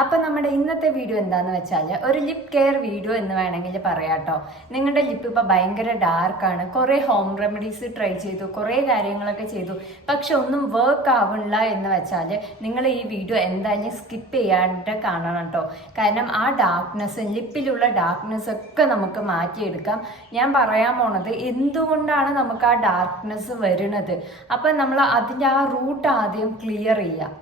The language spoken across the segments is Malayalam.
അപ്പോൾ നമ്മുടെ ഇന്നത്തെ വീഡിയോ എന്താണെന്ന് വെച്ചാൽ ഒരു ലിപ് കെയർ വീഡിയോ എന്ന് വേണമെങ്കിൽ പറയാം കേട്ടോ. നിങ്ങളുടെ ലിപ്പ് ഇപ്പോൾ ഭയങ്കര ഡാർക്കാണ്, കുറേ ഹോം റെമഡീസ് ട്രൈ ചെയ്തു, കുറേ കാര്യങ്ങളൊക്കെ ചെയ്തു, പക്ഷെ ഒന്നും വർക്ക് ആവണില്ല എന്ന് വെച്ചാൽ നിങ്ങൾ ഈ വീഡിയോ എന്തായാലും സ്കിപ്പ് ചെയ്യാണ്ട് കാണണം കേട്ടോ. കാരണം ആ ഡാർക്ക്നെസ്, ലിപ്പിലുള്ള ഡാർക്ക്നെസ് ഒക്കെ നമുക്ക് മാറ്റിയെടുക്കാം. ഞാൻ പറയാൻ പോണത് എന്തുകൊണ്ടാണ് നമുക്ക് ആ ഡാർക്ക്നെസ് വരുന്നത്. അപ്പം നമ്മൾ അതിൻ്റെ ആ റൂട്ട് ആദ്യം ക്ലിയർ ചെയ്യാം.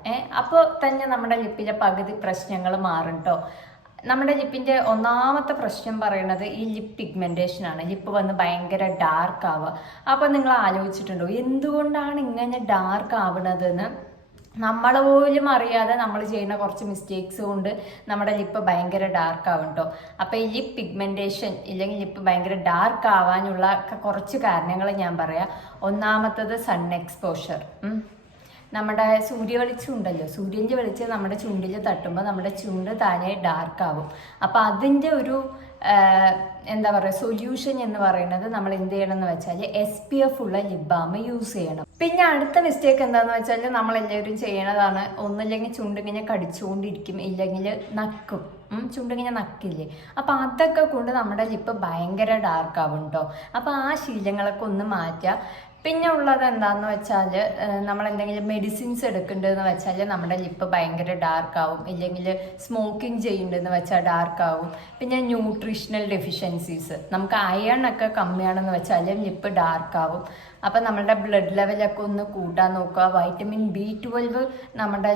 അപ്പോൾ തന്നെ നമ്മുടെ ലിപ്പിലെ പകുതി പ്രശ്നങ്ങൾ മാറും കേട്ടോ. നമ്മുടെ ലിപ്പിൻ്റെ ഒന്നാമത്തെ പ്രശ്നം പറയുന്നത് ഈ ലിപ് പിഗ്മെൻറ്റേഷൻ ആണ്. ലിപ്പ് വന്ന് ഭയങ്കര ഡാർക്ക് ആവുക. അപ്പോൾ നിങ്ങൾ ആലോചിച്ചിട്ടുണ്ടോ എന്തുകൊണ്ടാണ് ഇങ്ങനെ ഡാർക്ക് ആവുന്നതെന്ന്? നമ്മൾ പോലും അറിയാതെ നമ്മൾ ചെയ്യുന്ന കുറച്ച് മിസ്റ്റേക്സ് കൊണ്ട് നമ്മുടെ ലിപ്പ് ഭയങ്കര ഡാർക്ക് ആവും കേട്ടോ. അപ്പോൾ ഈ ലിപ് പിഗ്മെൻറ്റേഷൻ ഇല്ലെങ്കിൽ ലിപ്പ് ഭയങ്കര ഡാർക്ക് ആവാനുള്ള കുറച്ച് കാരണങ്ങൾ ഞാൻ പറയാം. ഒന്നാമത്തത് സൺ എക്സ്പോഷർ. നമ്മുടെ സൂര്യ വെളിച്ചം ഉണ്ടല്ലോ, സൂര്യൻ്റെ വെളിച്ചം നമ്മുടെ ചുണ്ടിൽ തട്ടുമ്പോൾ നമ്മുടെ ചുണ്ട് താനെ ഡാർക്ക് ആവും. അപ്പോൾ അതിൻ്റെ ഒരു എന്താ പറയുക സൊല്യൂഷൻ എന്ന് പറയുന്നത് നമ്മൾ എന്ത് ചെയ്യണം എന്ന് വെച്ചാൽ SPF ഉള്ള ലിപ് ബാം യൂസ് ചെയ്യണം. പിന്നെ അടുത്ത മിസ്റ്റേക്ക് എന്താണെന്ന് വെച്ചാൽ നമ്മളെല്ലാവരും ചെയ്യണതാണ്, ഒന്നില്ലെങ്കിൽ ചുണ്ടിങ്ങനെ കടിച്ചുകൊണ്ടിരിക്കും, ഇല്ലെങ്കിൽ നക്കും. ചുണ്ടിങ്ങനെ നക്കില്ലേ, അപ്പോൾ അതൊക്കെ കൊണ്ട് നമ്മുടെ ലിപ്പ് ഭയങ്കര ഡാർക്ക് ആവും കേട്ടോ. അപ്പോൾ ആ ശീലങ്ങളൊക്കെ ഒന്ന് മാറ്റുക. പിന്നെ ഉള്ളത് എന്താണെന്ന് വെച്ചാൽ നമ്മൾ എന്തെങ്കിലും മെഡിസിൻസ് എടുക്കേണ്ടതെന്ന് വെച്ചാൽ നമ്മുടെ ലിപ്പ് ഭയങ്കര ഡാർക്ക് ആവും, ഇല്ലെങ്കിൽ സ്മോക്കിംഗ് ചെയ്യുന്നുണ്ടെന്ന് വെച്ചാൽ ഡാർക്ക് ആവും. പിന്നെ ന്യൂട്രീഷണൽ ഡെഫിഷ്യൻസീസ്, നമുക്ക് അയൺ ഒക്കെ കമ്മിയാണെന്ന് വെച്ചാൽ ലിപ്പ് ഡാർക്ക് ആവും. അപ്പം നമ്മുടെ ബ്ലഡ് ലെവലൊക്കെ ഒന്ന് കൂട്ടാൻ നോക്കുക. വൈറ്റമിൻ B12 നമ്മുടെ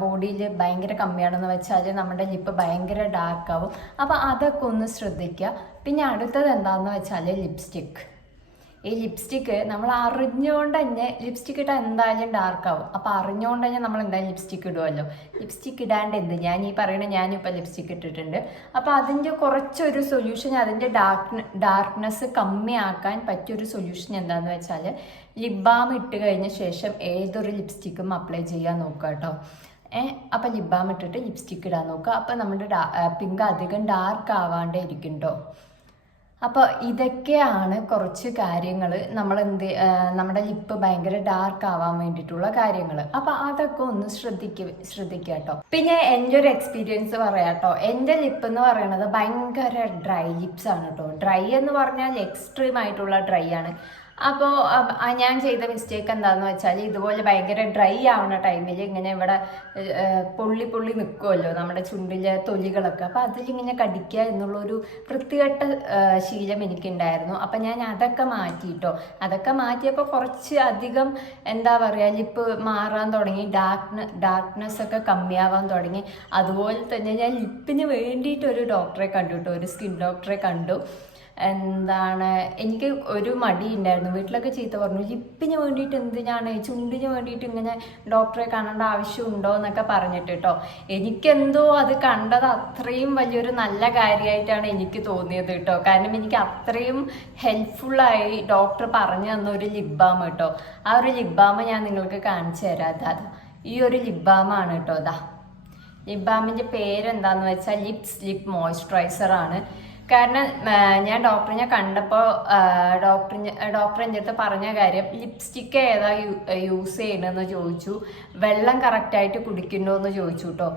ബോഡിയിൽ ഭയങ്കര കമ്മിയാണെന്ന് വെച്ചാൽ നമ്മുടെ ലിപ്പ് ഭയങ്കര ഡാർക്ക് ആവും. അപ്പോൾ അതൊക്കെ ഒന്ന് ശ്രദ്ധിക്കുക. പിന്നെ അടുത്തത് എന്താണെന്ന് വെച്ചാൽ ലിപ്സ്റ്റിക്ക്. ഈ ലിപ്സ്റ്റിക്ക് നമ്മൾ അറിഞ്ഞുകൊണ്ട് തന്നെ ലിപ്സ്റ്റിക്ക് ഇട്ടാൽ എന്തായാലും ഡാർക്ക് ആവും. അപ്പോൾ അറിഞ്ഞുകൊണ്ട് തന്നെ നമ്മൾ എന്തായാലും ലിപ്സ്റ്റിക്ക് ഇടുമല്ലോ. ലിപ്സ്റ്റിക്ക് ഇടാണ്ട് എന്ത്, ഞാനിപ്പോൾ ലിപ്സ്റ്റിക്ക് ഇട്ടിട്ടുണ്ട്. അപ്പോൾ അതിൻ്റെ കുറച്ചൊരു സൊല്യൂഷൻ, അതിൻ്റെ ഡാർക്ക്നെസ് കമ്മിയാക്കാൻ പറ്റിയൊരു സൊല്യൂഷൻ എന്താണെന്ന് വെച്ചാൽ ലിപ് ബാം ഇട്ട് കഴിഞ്ഞ ശേഷം ഏതൊരു ലിപ്സ്റ്റിക്കും അപ്ലൈ ചെയ്യാൻ നോക്കുക കേട്ടോ. അപ്പോൾ ലിപ് ബാം ഇട്ടിട്ട് ലിപ്സ്റ്റിക്ക് ഇടാൻ നോക്കുക. അപ്പോൾ നമ്മുടെ പിങ്ക് അധികം ഡാർക്ക് ആവാണ്ടേ ഇരിക്കും കേട്ടോ. അപ്പോൾ ഇതൊക്കെയാണ് കുറച്ച് കാര്യങ്ങൾ നമ്മുടെ ലിപ്പ് ഭയങ്കര ഡാർക്ക് ആവാൻ വേണ്ടിയിട്ടുള്ള കാര്യങ്ങൾ. അപ്പോൾ അതൊക്കെ ഒന്ന് ശ്രദ്ധിക്കുക കേട്ടോ. പിന്നെ എൻ്റെ ഒരു എക്സ്പീരിയൻസ് പറയാം കേട്ടോ. എൻ്റെ ലിപ്പ് എന്ന് പറയുന്നത് ഭയങ്കര ഡ്രൈ ലിപ്സ് ആണ് കേട്ടോ. ഡ്രൈ എന്ന് പറഞ്ഞാൽ എക്സ്ട്രീം ആയിട്ടുള്ള ഡ്രൈ ആണ്. അപ്പോൾ ഞാൻ ചെയ്ത മിസ്റ്റേക്ക് എന്താണെന്ന് വെച്ചാൽ ഇതുപോലെ ഭയങ്കര ഡ്രൈ ആവുന്ന ടൈമിൽ ഇങ്ങനെ ഇവിടെ പൊള്ളി നിൽക്കുമല്ലോ നമ്മുടെ ചുണ്ടിലെ തൊലികളൊക്കെ. അപ്പോൾ അതിലിങ്ങനെ കടിക്കുക എന്നുള്ളൊരു വൃത്തികെട്ട ശീലം എനിക്കുണ്ടായിരുന്നു. അപ്പം ഞാൻ അതൊക്കെ മാറ്റിയിട്ടോ. അതൊക്കെ മാറ്റിയപ്പോൾ കുറച്ച് അധികം എന്താ പറയുക ലിപ്പ് മാറാൻ തുടങ്ങി, ഡാർക്ക്നെസ് ഒക്കെ കമ്മിയാവാൻ തുടങ്ങി. അതുപോലെ തന്നെ ഞാൻ ലിപ്പിന് വേണ്ടിയിട്ട് ഒരു ഡോക്ടറെ കണ്ടു കേട്ടോ, ഒരു സ്കിൻ ഡോക്ടറെ കണ്ടു. എനിക്ക് ഒരു മടി ഉണ്ടായിരുന്നു, വീട്ടിലൊക്കെ ചീത്ത പറഞ്ഞു, ലിപ്പിന് വേണ്ടിയിട്ട് എന്തിനാണ്, ചുണ്ടിന് വേണ്ടിയിട്ട് ഇങ്ങനെ ഡോക്ടറെ കാണേണ്ട ആവശ്യമുണ്ടോ എന്നൊക്കെ പറഞ്ഞിട്ട് കേട്ടോ. എനിക്കെന്തോ അത് കണ്ടത് അത്രയും വലിയൊരു നല്ല കാര്യമായിട്ടാണ് എനിക്ക് തോന്നിയത് കേട്ടോ. കാരണം എനിക്ക് അത്രയും ഹെൽപ്ഫുള്ളായി ഡോക്ടർ പറഞ്ഞു തന്ന ഒരു ലിപ് ബാം കേട്ടോ. ആ ഒരു ലിപ് ബാം ഞാൻ നിങ്ങൾക്ക് കാണിച്ചു തരാം. ഈ ഒരു ലിപ് ബാമാണ് കേട്ടോ. ലിപ് ബാമിൻ്റെ പേരെന്താന്ന് വെച്ചാൽ ലിപ് മോയ്സ്ചറൈസർ ആണ്. കാരണം ഞാൻ ഡോക്ടറിനെ കണ്ടപ്പോൾ ഡോക്ടർ എൻ്റെ അടുത്ത് പറഞ്ഞ കാര്യം, ലിപ്സ്റ്റിക്ക് ഏതാ യൂസ് ചെയ്യണമെന്ന് ചോദിച്ചു, വെള്ളം കറക്റ്റായിട്ട് കുടിക്കണ്ടോ എന്ന് ചോദിച്ചു കേട്ടോ.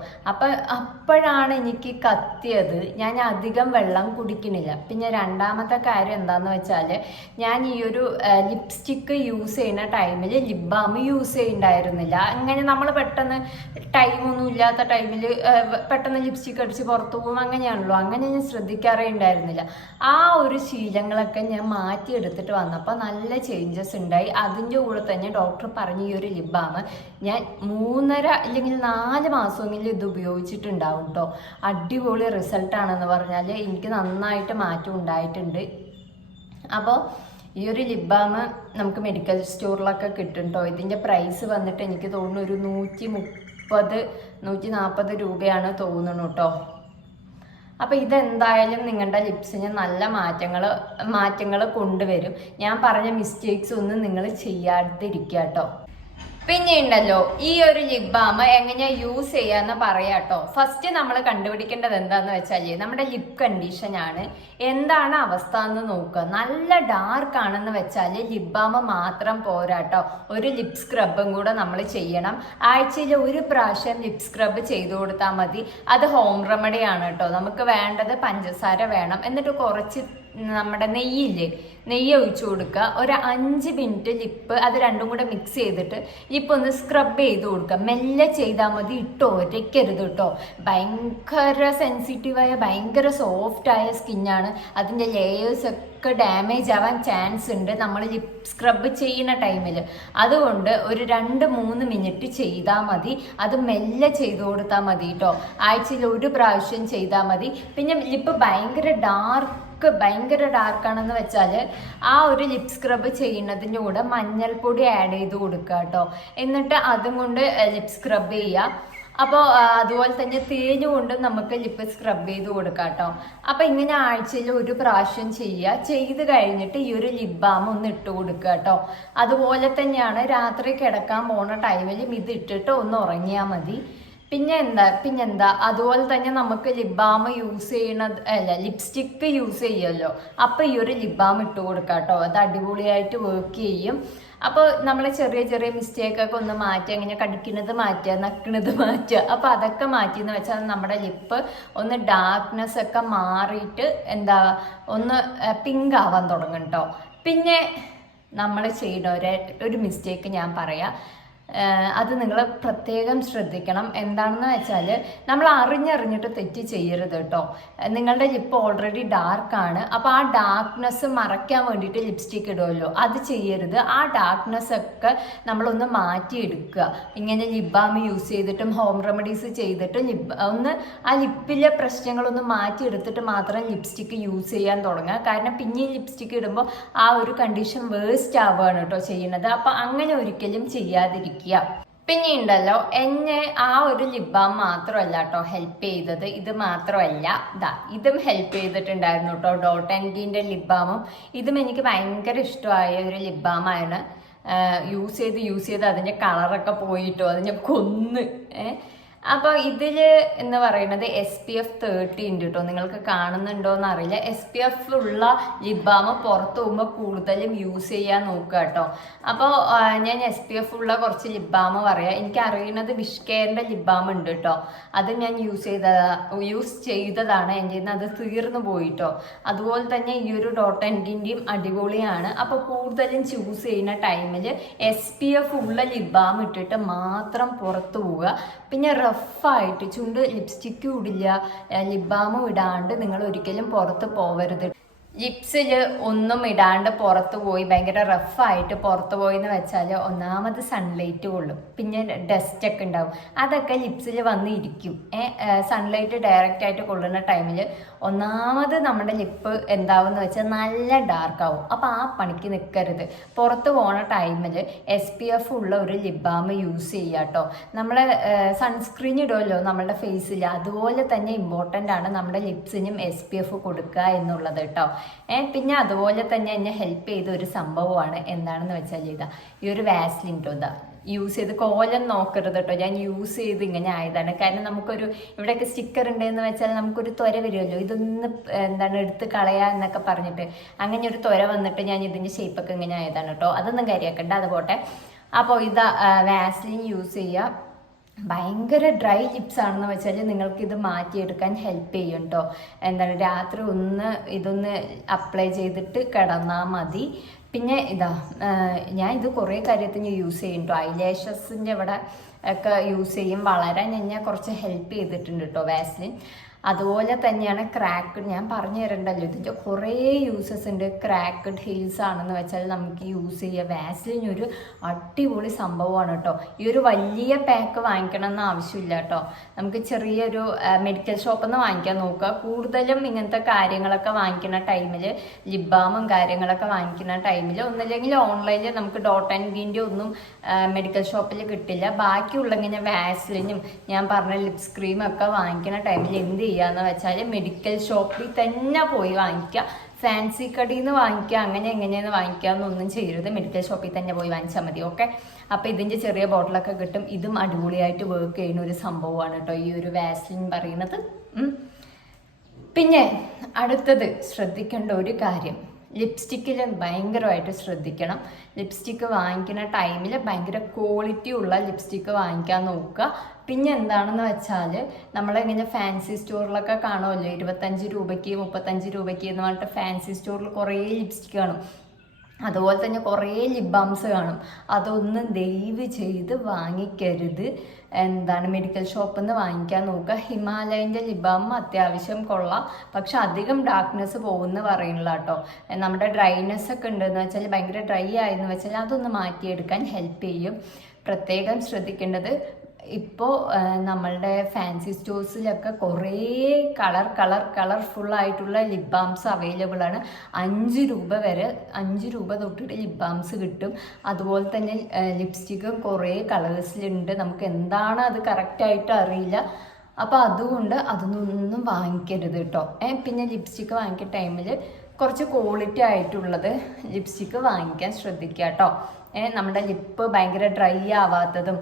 അപ്പോഴാണ് എനിക്ക് കത്തിയത്. ഞാൻ അധികം വെള്ളം കുടിക്കണില്ല. പിന്നെ രണ്ടാമത്തെ കാര്യം എന്താണെന്ന് വെച്ചാൽ ഞാൻ ഈ ഒരു ലിപ്സ്റ്റിക്ക് യൂസ് ചെയ്യുന്ന ടൈമിൽ ലിപ് ബാം യൂസ് ചെയ്യുന്നുണ്ടായിരുന്നില്ല. അങ്ങനെ നമ്മൾ പെട്ടെന്ന് ടൈമൊന്നും ഇല്ലാത്ത ടൈമിൽ പെട്ടെന്ന് ലിപ്സ്റ്റിക്ക് അടിച്ച് പുറത്തു പോകും, അങ്ങനെയാണല്ലോ. അങ്ങനെ ഞാൻ ശ്രദ്ധിക്കാറേ ഉണ്ടായിരുന്നില്ല. ആ ഒരു ശീലങ്ങളൊക്കെ ഞാൻ മാറ്റിയെടുത്തിട്ട് വന്നപ്പോൾ നല്ല ചേഞ്ചസ് ഉണ്ടായി. അതിൻ്റെ കൂടെ തന്നെ ഡോക്ടർ പറഞ്ഞ ഈ ഒരു ലിപ് ബാം ഞാൻ 3.5 അല്ലെങ്കിൽ 4 മാസമെങ്കിലും ഇത് ഉപയോഗിച്ചിട്ടുണ്ടാവും കേട്ടോ. അടിപൊളി റിസൾട്ടാണെന്ന് പറഞ്ഞാൽ എനിക്ക് നന്നായിട്ട് മാറ്റം ഉണ്ടായിട്ടുണ്ട്. അപ്പോൾ ഈ ഒരു ലിപ് ബാം നമുക്ക് മെഡിക്കൽ സ്റ്റോറിലൊക്കെ കിട്ടും കേട്ടോ. ഇതിൻ്റെ പ്രൈസ് വന്നിട്ട് എനിക്ക് തോന്നുന്നു ഒരു 130-140 രൂപയാണ് തോന്നുന്നു കേട്ടോ. അപ്പോൾ ഇതെന്തായാലും നിങ്ങളുടെ ലിപ്സിന് നല്ല മാറ്റങ്ങൾ കൊണ്ടുവരും. ഞാൻ പറഞ്ഞ മിസ്റ്റേക്സ് ഒന്നും നിങ്ങൾ ചെയ്യാതിരിക്കുക കേട്ടോ. പിന്നെ ഉണ്ടല്ലോ ഈ ഒരു ലിപ് ബാം എങ്ങനെയാ യൂസ് ചെയ്യാന്ന് പറയാട്ടോ. ഫസ്റ്റ് നമ്മൾ കണ്ടുപിടിക്കേണ്ടത് എന്താന്ന് വെച്ചാല് നമ്മുടെ ലിപ് കണ്ടീഷൻ ആണ്. എന്താണ് അവസ്ഥ എന്ന് നോക്കുക. നല്ല ഡാർക്ക് ആണെന്ന് വെച്ചാല് ലിപ് ബാം മാത്രം പോരാട്ടോ, ഒരു ലിപ് സ്ക്രബും കൂടെ നമ്മൾ ചെയ്യണം. ആഴ്ചയിൽ ഒരു പ്രാവശ്യം ലിപ് സ്ക്രബ് ചെയ്തു കൊടുത്താൽ മതി. അത് ഹോം റെമഡി ആണ് കേട്ടോ. നമുക്ക് വേണ്ടത് പഞ്ചസാര വേണം, എന്നിട്ട് കുറച്ച് നമ്മുടെ നെയ്യ് ഒഴിച്ചു കൊടുക്കുക. ഒരു 5 മിനിറ്റ് ലിപ്പ് അത് രണ്ടും കൂടെ മിക്സ് ചെയ്തിട്ട് ലിപ്പ് ഒന്ന് സ്ക്രബ് ചെയ്ത് കൊടുക്കുക. മെല്ലെ ചെയ്താൽ മതി, ഇട്ടോ ഒരയ്ക്കരുത് കേട്ടോ. ഭയങ്കര സെൻസിറ്റീവായ ഭയങ്കര സോഫ്റ്റായ സ്കിന്നാണ്. അതിൻ്റെ ലേയേഴ്സ് ഒക്കെ ഡാമേജ് ആവാൻ ചാൻസ് ഉണ്ട് നമ്മൾ ലിപ് സ്ക്രബ് ചെയ്യുന്ന ടൈമിൽ. അതുകൊണ്ട് ഒരു 2-3 മിനിറ്റ് ചെയ്താൽ മതി. അത് മെല്ലെ ചെയ്ത് കൊടുത്താൽ മതി കേട്ടോ. ആഴ്ചയിൽ ഒരു പ്രാവശ്യം ചെയ്താൽ മതി. പിന്നെ ലിപ്പ് ഭയങ്കര ഡാർക്കാണെന്ന് വെച്ചാൽ ആ ഒരു ലിപ് സ്ക്രബ് ചെയ്യുന്നതിൻ്റെ കൂടെ മഞ്ഞൾപ്പൊടി ആഡ് ചെയ്ത് കൊടുക്കുക കേട്ടോ. എന്നിട്ട് അതും കൊണ്ട് ലിപ് സ്ക്രബ് ചെയ്യുക. അപ്പോൾ അതുപോലെ തന്നെ തേന് കൊണ്ട് നമുക്ക് ലിപ്പ് സ്ക്രബ് ചെയ്ത് കൊടുക്കാം കേട്ടോ. അപ്പോൾ ഇങ്ങനെ ആഴ്ചയിൽ ഒരു പ്രാവശ്യം ചെയ്ത് കഴിഞ്ഞിട്ട് ഈ ഒരു ലിപ് ബാം ഒന്ന് ഇട്ട് കൊടുക്കുക കേട്ടോ. അതുപോലെ തന്നെയാണ് രാത്രി കിടക്കാൻ പോണ ടൈമിലും ഇത് ഇട്ടിട്ട് ഒന്ന് ഉറങ്ങിയാൽ മതി. പിന്നെന്താ അതുപോലെ തന്നെ നമുക്ക് ലിപ് ബാം യൂസ് ചെയ്യണത് ലിപ്സ്റ്റിക്ക് യൂസ് ചെയ്യുമല്ലോ, അപ്പോൾ ഈ ഒരു ലിപ് ബാം ഇട്ട് കൊടുക്കാം കേട്ടോ. അത് അടിപൊളിയായിട്ട് വർക്ക് ചെയ്യും. അപ്പോൾ നമ്മൾ ചെറിയ മിസ്റ്റേക്കൊക്കെ ഒന്ന് മാറ്റുക, അങ്ങനെ കടിക്കുന്നത് മാറ്റുക, നക്കുന്നത് മാറ്റുക. അപ്പോൾ അതൊക്കെ മാറ്റിയെന്ന് വെച്ചാൽ നമ്മുടെ ലിപ്പ് ഒന്ന് ഡാർക്ക്നെസ് ഒക്കെ മാറിയിട്ട് ഒന്ന് പിങ്ക് ആവാൻ തുടങ്ങും കേട്ടോ. പിന്നെ നമ്മൾ ചെയ്യുന്ന ഒരു മിസ്റ്റേക്ക് ഞാൻ പറയാം, അത് നിങ്ങൾ പ്രത്യേകം ശ്രദ്ധിക്കണം. എന്താണെന്ന് വെച്ചാൽ നമ്മൾ അറിഞ്ഞിട്ട് തെറ്റ് ചെയ്യരുത് കേട്ടോ. നിങ്ങളുടെ ലിപ്പ് ഓൾറെഡി ഡാർക്കാണ്, അപ്പോൾ ആ ഡാർക്ക്നെസ് മറയ്ക്കാൻ വേണ്ടിയിട്ട് ലിപ്സ്റ്റിക്ക് ഇടുമല്ലോ, അത് ചെയ്യരുത്. ആ ഡാർക്ക്നെസ് ഒക്കെ നമ്മളൊന്ന് മാറ്റിയെടുക്കുക. ഇങ്ങനെ ലിപ് ബാം യൂസ് ചെയ്തിട്ടും ഹോം റെമഡീസ് ചെയ്തിട്ടും ആ ലിപ്പിലെ പ്രശ്നങ്ങളൊന്ന് മാറ്റിയെടുത്തിട്ട് മാത്രം ലിപ്സ്റ്റിക്ക് യൂസ് ചെയ്യാൻ തുടങ്ങുക. കാരണം പിന്നെയും ലിപ്സ്റ്റിക്ക് ഇടുമ്പോൾ ആ ഒരു കണ്ടീഷൻ വേസ്റ്റ് ആവുകയാണ് കേട്ടോ ചെയ്യുന്നത്. അപ്പം അങ്ങനെ ഒരിക്കലും ചെയ്യാതിരിക്കുക. പിന്നെ ഉണ്ടല്ലോ, എന്നെ ആ ഒരു ലിപ് ബാം മാത്രമല്ല കേട്ടോ ഹെൽപ്പ് ചെയ്തത്, ഇത് മാത്രമല്ല ഇതും ഹെൽപ്പ് ചെയ്തിട്ടുണ്ടായിരുന്നു കേട്ടോ. ഡോട്ട് ആൻഡ് ഗീൻ്റെ ലിപ് ബാമും ഇതും എനിക്ക് ഭയങ്കര ഇഷ്ടമായ ഒരു ലിപ് ബാമാണ്. യൂസ് ചെയ്ത് അതിൻ്റെ കളറൊക്കെ പോയിട്ടോ അതിനെ കൊന്ന്. അപ്പോൾ ഇതിൽ എന്ന് പറയുന്നത് SPF 30 ഉണ്ട് കേട്ടോ. നിങ്ങൾക്ക് കാണുന്നുണ്ടോ എന്നറിയില്ല. SPF ഉള്ള ലിപ് ബാം പുറത്ത് പോകുമ്പോൾ കൂടുതലും യൂസ് ചെയ്യാൻ നോക്കുക കേട്ടോ. അപ്പോൾ ഞാൻ SPF ഉള്ള കുറച്ച് ലിപ് ബാം പറയാം. എനിക്ക് അറിയുന്നത് വിഷ്കെയറിൻ്റെ ലിപ് ബാം ഉണ്ട് കേട്ടോ. അത് ഞാൻ യൂസ് ചെയ്തതാണ്. എൻ്റെ നിന്ന് അത് തീർന്നു പോയിട്ടോ. അതുപോലെ തന്നെ ഈ ഒരു ഡോട്ട് ആൻഡ് ഗീൻ്റെയും അടിപൊളിയാണ്. അപ്പോൾ കൂടുതലും ചൂസ് ചെയ്യുന്ന ടൈമിൽ SPF ഉള്ള ലിപ് ബാം ഇട്ടിട്ട് മാത്രം പുറത്ത് പോവുക. പിന്നെ റഫായിട്ട് ചുണ്ട് ലിപ്സ്റ്റിക്കും ഇടില്ല, ലിപ് ബാമും ഇടാണ്ട് നിങ്ങൾ ഒരിക്കലും പുറത്ത് പോവരുത്. ലിപ്സിൽ ഒന്നും ഇടാണ്ട് പുറത്ത് പോയി ഭയങ്കര റഫായിട്ട് പുറത്ത് പോയി എന്ന് വെച്ചാൽ ഒന്നാമത് സൺലൈറ്റ് കൊള്ളും, പിന്നെ ഡസ്റ്റ് ഒക്കെ ഉണ്ടാവും, അതൊക്കെ ലിപ്സിൽ വന്ന് ഇരിക്കും. സൺലൈറ്റ് ഡയറക്റ്റ് ആയിട്ട് കൊള്ളുന്ന ടൈമിൽ ഒന്നാമത് നമ്മുടെ ലിപ്പ് എന്താവുമെന്ന് വെച്ചാൽ നല്ല ഡാർക്ക് ആവും. അപ്പോൾ ആ പണിക്ക് നിൽക്കരുത്. പുറത്ത് പോണ ടൈമിൽ SPF ഉള്ള ഒരു ലിപ് ബാം യൂസ് ചെയ്യുക കേട്ടോ. നമ്മൾ സൺസ്ക്രീൻ ഇടുമല്ലോ നമ്മളുടെ ഫേസിൽ, അതുപോലെ തന്നെ ഇമ്പോർട്ടൻ്റ് ആണ് നമ്മുടെ ലിപ്സിനും SPF കൊടുക്കുക എന്നുള്ളത് കേട്ടോ. പിന്നെ അതുപോലെ തന്നെ എന്നെ ഹെൽപ്പ് ചെയ്ത ഒരു സംഭവമാണ് എന്താണെന്ന് വെച്ചാൽ ഈ ഒരു വാസ്ലിൻ കേട്ടോ. യൂസ് ചെയ്ത് കോലം നോക്കരുത് കേട്ടോ. ഞാൻ യൂസ് ചെയ്ത് ഇങ്ങനെ ആയതാണ്. കാരണം നമുക്കൊരു ഇവിടെയൊക്കെ സ്റ്റിക്കർ ഉണ്ടെന്ന് വെച്ചാൽ നമുക്കൊരു ത്വര വരുമല്ലോ, ഇതൊന്ന് എടുത്ത് കളയാ എന്നൊക്കെ പറഞ്ഞിട്ട് അങ്ങനെ ഒരു ത്വര വന്നിട്ട് ഞാൻ ഇതിൻ്റെ ഷേപ്പൊക്കെ ഇങ്ങനെ ആയതാണ് കേട്ടോ. അതൊന്നും കാര്യമാക്കണ്ട, അതുപോട്ടെ. അപ്പോൾ വാസ്ലിൻ യൂസ് ചെയ്യുക. ഭയങ്കര ഡ്രൈ ലിപ്സ് ആണെന്ന് വെച്ചാൽ നിങ്ങൾക്കിത് മാറ്റിയെടുക്കാൻ ഹെൽപ്പ് ചെയ്യും കേട്ടോ. രാത്രി ഇതൊന്ന് അപ്ലൈ ചെയ്തിട്ട് കിടന്നാൽ മതി. പിന്നെ ഞാൻ ഇത് കുറേ കാര്യത്തിന് യൂസ് ചെയ്യും കേട്ടോ. ഐലാഷസിൻ്റെ ഇവിടെ ഒക്കെ യൂസ് ചെയ്യും. വളരാൻ എന്നെ കുറച്ച് ഹെൽപ്പ് ചെയ്തിട്ടുണ്ട് കേട്ടോ വാസ്ലിൻ. അതുപോലെ തന്നെയാണ് ക്രാക്ക്ഡ്, ഞാൻ പറഞ്ഞു തരണ്ടല്ലോ, ഇതിൻ്റെ കുറേ യൂസസ് ഉണ്ട്. ക്രാക്ക്ഡ് ഹീൽസ് ആണെന്ന് വെച്ചാൽ നമുക്ക് യൂസ് ചെയ്യുക. വാസ്ലിൻ ഒരു അടിപൊളി സംഭവമാണ് കേട്ടോ. ഈ ഒരു വലിയ പാക്ക് വാങ്ങിക്കണം എന്ന് ആവശ്യമില്ല കേട്ടോ. നമുക്ക് ചെറിയൊരു മെഡിക്കൽ ഷോപ്പിൽ നിന്ന് വാങ്ങിക്കാൻ നോക്കുക. കൂടുതലും ഇങ്ങനത്തെ കാര്യങ്ങളൊക്കെ വാങ്ങിക്കുന്ന ടൈമിൽ, ലിപ് ബാമും കാര്യങ്ങളൊക്കെ വാങ്ങിക്കുന്ന ടൈമിൽ ഒന്നില്ലെങ്കിൽ ഓൺലൈനിൽ നമുക്ക് ഡോട്ട് ആൻഡ് ഗീൻ്റെ ഒന്നും മെഡിക്കൽ ഷോപ്പിൽ കിട്ടില്ല. ബാക്കിയുള്ള ഇങ്ങനെ വാസ്ലിനും ഞാൻ പറഞ്ഞ ലിപ്സ് ക്രീമൊക്കെ വാങ്ങിക്കുന്ന ടൈമിൽ എന്ത് ചെയ്യാന്ന് വെച്ചാൽ മെഡിക്കൽ ഷോപ്പിൽ തന്നെ പോയി വാങ്ങിക്കുക. ഫാൻസി കടയിൽ നിന്ന് വാങ്ങിക്കുക അങ്ങനെ എങ്ങനെയെന്ന് വാങ്ങിക്കാമെന്നൊന്നും ചെയ്യരുത്. മെഡിക്കൽ ഷോപ്പിൽ തന്നെ പോയി വാങ്ങിച്ചാൽ മതി. ഓക്കെ, അപ്പോൾ ഇതിൻ്റെ ചെറിയ ബോട്ടിലൊക്കെ കിട്ടും. ഇതും അടിപൊളിയായിട്ട് വർക്ക് ചെയ്യുന്ന ഒരു സംഭവമാണ് കേട്ടോ ഈ ഒരു വാസ്ലിൻ പറയുന്നത്. പിന്നെ അടുത്തത് ശ്രദ്ധിക്കേണ്ട ഒരു കാര്യം, ലിപ്സ്റ്റിക്കിൽ ഭയങ്കരമായിട്ട് ശ്രദ്ധിക്കണം. ലിപ്സ്റ്റിക്ക് വാങ്ങിക്കുന്ന ടൈമിൽ ഭയങ്കര ക്വാളിറ്റി ഉള്ള ലിപ്സ്റ്റിക്ക് വാങ്ങിക്കാൻ നോക്കുക. പിന്നെ എന്താണെന്ന് വെച്ചാൽ നമ്മളിങ്ങനെ ഫാൻസി സ്റ്റോറിലൊക്കെ കാണുമല്ലോ 25 രൂപയ്ക്ക് 35 രൂപയ്ക്ക് എന്ന് പറഞ്ഞിട്ട് ഫാൻസി സ്റ്റോറിൽ കുറേ ലിപ്സ്റ്റിക്ക് കാണും. അതുപോലെ തന്നെ കുറേ ലിപ് ബാംസ് കാണും. അതൊന്നും ദയവ് ചെയ്ത് വാങ്ങിക്കരുത്. മെഡിക്കൽ ഷോപ്പിൽ നിന്ന് വാങ്ങിക്കാൻ നോക്കുക. ഹിമാലയൻ്റെ ലിപ് ബാം അത്യാവശ്യം കൊള്ളാം, പക്ഷെ അധികം ഡാർക്ക്നെസ് പോകുമെന്ന് പറയുന്നില്ല കേട്ടോ. നമ്മുടെ ഡ്രൈനെസ് ഒക്കെ ഉണ്ടെന്ന് വെച്ചാൽ ഭയങ്കര ഡ്രൈ ആയെന്ന് വെച്ചാൽ അതൊന്ന് മാറ്റിയെടുക്കാൻ ഹെൽപ്പ് ചെയ്യും. പ്രത്യേകം ശ്രദ്ധിക്കേണ്ടത്, ഇപ്പോൾ നമ്മളുടെ ഫാൻസി സ്റ്റോഴ്സിലൊക്കെ കുറേ കളർഫുള്ളായിട്ടുള്ള ലിപ് ബാംസ് അവൈലബിൾ ആണ്. 5 രൂപ വരെ 5 രൂപ തൊട്ടിട്ട് ലിപ് ബാംസ് കിട്ടും. അതുപോലെ തന്നെ ലിപ്സ്റ്റിക്കും കുറേ കളേഴ്സിലുണ്ട്. നമുക്ക് എന്താണ് അത് കറക്റ്റായിട്ട് അറിയില്ല. അപ്പോൾ അതുകൊണ്ട് അതൊന്നും വാങ്ങിക്കരുത് കേട്ടോ. പിന്നെ ലിപ്സ്റ്റിക്ക് വാങ്ങിക്കുന്ന ടൈമിൽ കുറച്ച് ക്വാളിറ്റി ആയിട്ടുള്ളത് ലിപ്സ്റ്റിക്ക് വാങ്ങിക്കാൻ ശ്രദ്ധിക്കുക കേട്ടോ. നമ്മുടെ ലിപ്പ് ഭയങ്കര ഡ്രൈ ആവാത്തതും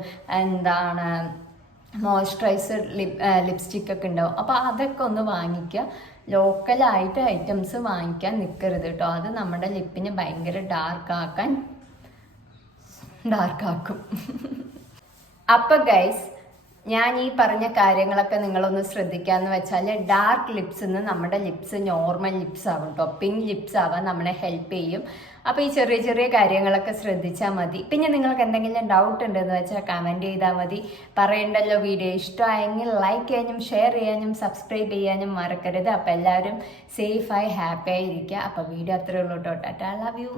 മോയ്സ്ചറൈസർ ലിപ്സ്റ്റിക്കൊക്കെ ഉണ്ടാവും. അപ്പോൾ അതൊക്കെ ഒന്ന് വാങ്ങിക്കുക. ലോക്കലായിട്ട് ഐറ്റംസ് വാങ്ങിക്കാൻ നിൽക്കരുത് കേട്ടോ. അത് നമ്മുടെ ലിപ്പിനെ ഭയങ്കര ഡാർക്കാക്കും. അപ്പോൾ ഗൈസ്, ഞാൻ ഈ പറഞ്ഞ കാര്യങ്ങളൊക്കെ നിങ്ങളൊന്ന് ശ്രദ്ധിക്കാന്ന് വെച്ചാൽ ഡാർക്ക് ലിപ്സിൽ നിന്ന് നമ്മുടെ ലിപ്സ് നോർമൽ ലിപ്സ് ആവും കേട്ടോ. പിങ്ക് ലിപ്സ് ആവാൻ നമ്മളെ ഹെൽപ്പ് ചെയ്യും. അപ്പോൾ ഈ ചെറിയ ചെറിയ കാര്യങ്ങളൊക്കെ ശ്രദ്ധിച്ചാൽ മതി. പിന്നെ നിങ്ങൾക്ക് എന്തെങ്കിലും ഡൗട്ട് ഉണ്ടെന്ന് വെച്ചാൽ കമൻറ്റ് ചെയ്താൽ മതി. പറയണ്ടല്ലോ. വീഡിയോ ഇഷ്ടമായെങ്കിൽ ലൈക്ക് ചെയ്യാനും ഷെയർ ചെയ്യാനും സബ്സ്ക്രൈബ് ചെയ്യാനും മറക്കരുത്. അപ്പോൾ എല്ലാവരും സേഫായി ഹാപ്പി ആയിരിക്കുക. അപ്പോൾ വീഡിയോ അത്രയേ ഉള്ളൂ കേട്ടോ. Tata, love you.